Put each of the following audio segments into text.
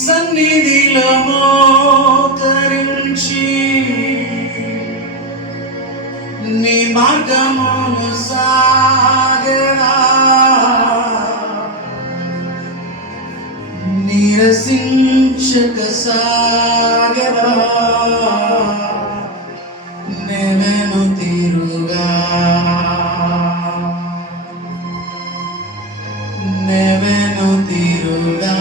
సన్నిధిలో మోకరించి నీ మార్గమును సాగరా నిరసించక సాగరా నెవెను తీరుగా నెవెను తీరుగా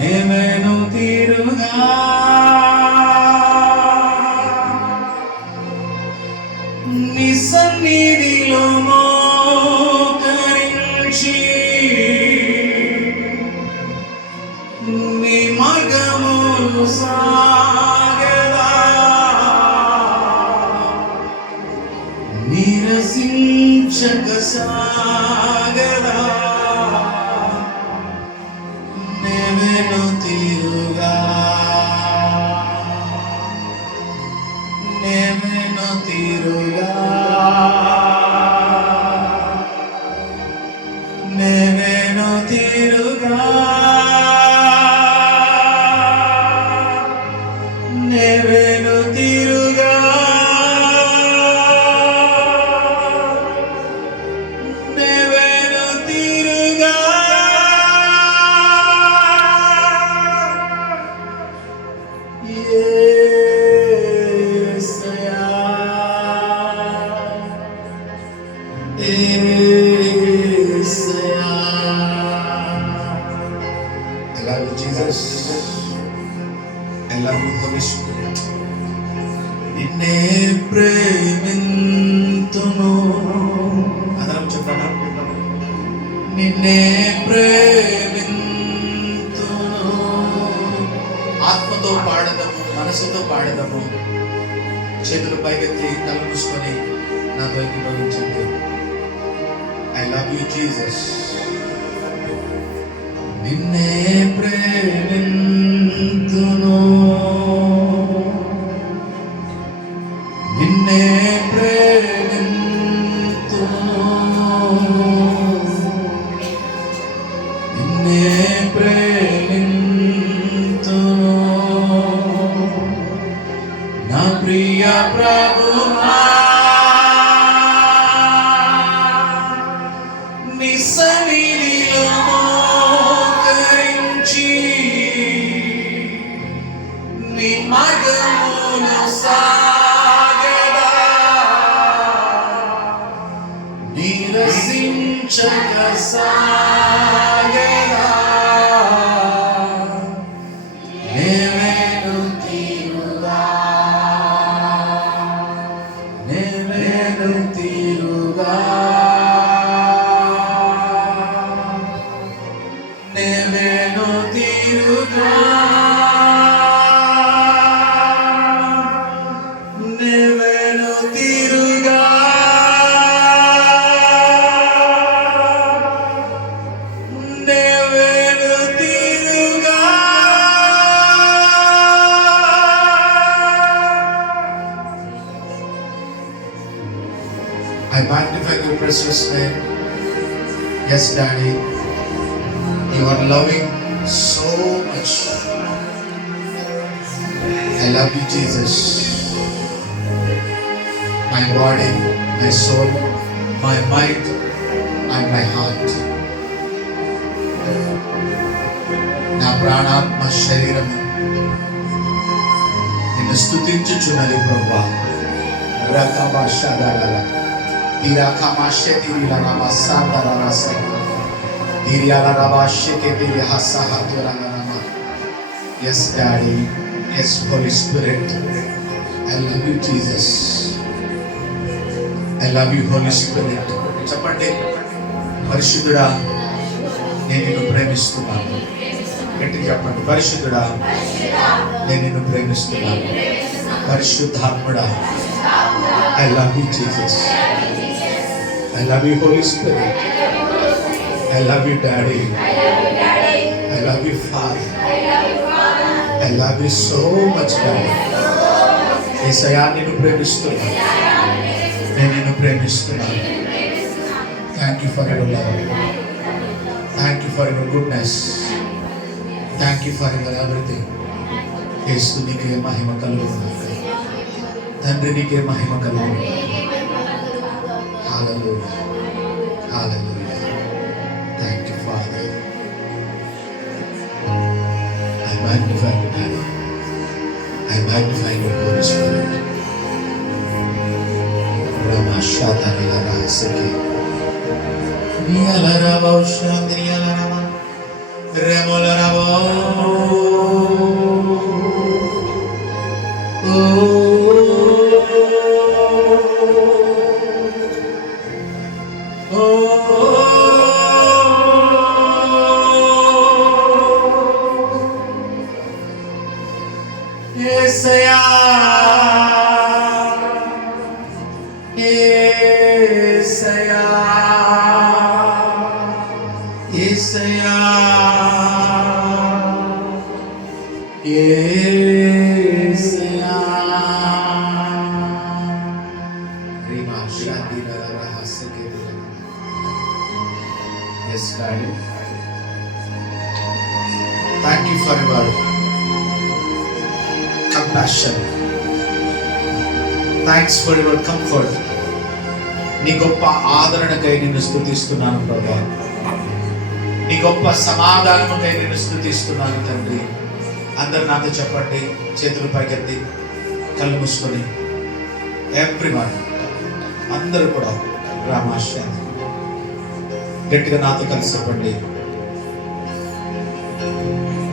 నెవెను తీరుగా నీ సన్నిధిలో మోకరించి నీ మార్గమును సాగరా నిరసించక సాగరా నెవెను తీరుగా నెవెను తీరుగా నెవెను తీరుగా నెవెను తీరుగా నెవెను తీరుగా యేసయ్యా యేసయ్యా. I love you, Jesus. I love you, Holy Spirit. నిన్నే ప్రేమింతును. అందరం చెప్తానా? నిన్నే ప్రేమింతును. ఆత్మతో పాడదము, మనసుతో పాడదము. చేతులు పైకెత్తి కళ్ళు మూసుకొని నాతో ఏకీభవించండి. I love you, Jesus. నిన్నే ప్రేమింతును. నిన్నే ప్రేమింతును. నిన్నే ప్రేమింతును. నా ప్రియ ప్రభువా నీ సన్నిధిలో మోకరించి నీ మార్గమును సాగరా నిరసించక సాగరా నెవెను తీరుగా నెవెను తీరుగా నెవెను తీరుగా నెవెను తీరుగా నెవెను తీరుగా I magnify your precious name. Yes, Daddy. You are loving so much. I love you, Jesus. My body, my soul, my mind, and my heart. నా ప్రాణాత్మ శరీరము నిన్ను స్తుతించుచున్నది ప్రభువా. రకమాషాదల తిరకమాషే తిరిలనమసాదరనస తిరియలనబాషే తిరియహసహతురనమ. Yes, Daddy. Yes, Holy Spirit. I love you, Jesus. I love you, Holy Spirit. చెప్పండి, పరిశుద్ధుడా నేను నిన్ను ప్రేమిస్తున్నాను. గట్టిగా చెప్పండి, పరిశుద్ధుడా నేను నిన్ను ప్రేమిస్తున్నాను. పరిశుద్ధాత్ముడా I love you, Jesus. I love you, Holy Spirit. I love you, Daddy. I love you, Father. I love you so much, Daddy. యేసయ్యా నిన్ను ప్రేమిస్తున్నాను. నేను నిన్ను ప్రేమిస్తున్నాను. Thank you for your love. For your goodness. Thank you for your everything. యేసు నీకే మహిమ కలుగును. తండ్రి నీకే మహిమ కలుగును. హల్లెలూయా, హల్లెలూయా. Thank you father. I magnify you, Daddy. I magnify your Holy Spirit. Rama Shatari Lara Seki. Niala Rava Shandri Rama. Remola Rava. Yesaya, Yesaya, Yesaya, Yesaya. Rima Shadi Lara Hasake. Yes, Daddy. Thank you for your compassion. Thanks for your comfort. నీ గొప్ప ఆదరణకై నిన్ను స్తుతిస్తున్నాను ప్రభా. నీ గొప్ప సమాధానముకై నిన్ను స్తుతిస్తున్నాను తండ్రి. అందరు నాతో చెప్పండి, చేతులు పైకెత్తి కళ్ళు మూసుకొని. ఎవ్రీవన్, అందరూ కూడా రామాశ్యాన్ని గట్టిగా నాతో కలిసి చెప్పండి.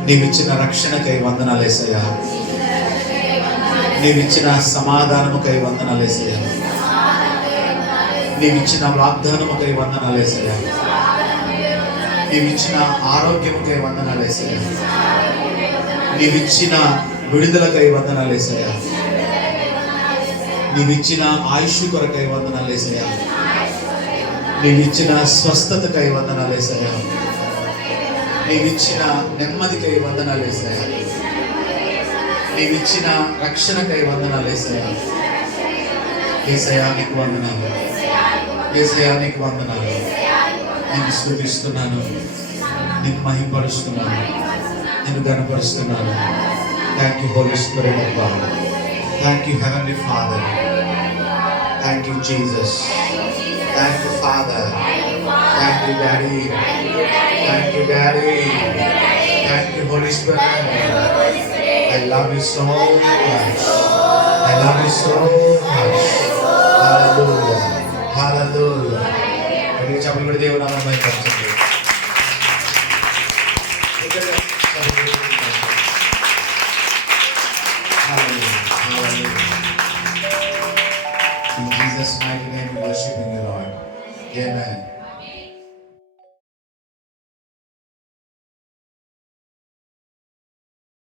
నీవిచ్చిన రక్షణకై వందనాలేసయ్యా. నీవిచ్చిన సమాధానముకై వందనాలేసయ్యా. నీవిచ్చిన వాగ్దానముకై వందనాలేసయ్యా. నీవిచ్చిన ఆరోగ్యముకై వందనాలేసయ్యా. నీవిచ్చిన విడుదలకై వందనాలేసయ్యా. నీవిచ్చిన ఆయుష్ కొరకై వందనాలేసయ్యా. నీవిచ్చిన స్వస్థతకై వందనాలేసయ్యా. నీవిచ్చిన నెమ్మదికై వందనాలేసయ్యా. నీవిచ్చిన రక్షణకై వందనాలేసయ్యా. యేసయ్యా నీకు వందనాలు. యేసయ్యా నీకు వందనాలు. నిన్ను స్తుతిస్తున్నాను, నిన్ను మహిమపరుస్తున్నాను, నిన్ను ఘనపరుస్తున్నాను. Thank you Holy Spirit of God. Thank you heavenly father. Thank you Jesus. Thank you father. Thank you daddy. Thank you daddy. Thank you Holy Spirit. I love you so much. I love you so much. Hallelujah. Hallelujah. Jadi cabul beri Dewa nama baik terjadi. Hallelujah. Hallelujah. In Jesus' mighty name we worship you, Lord. Amen.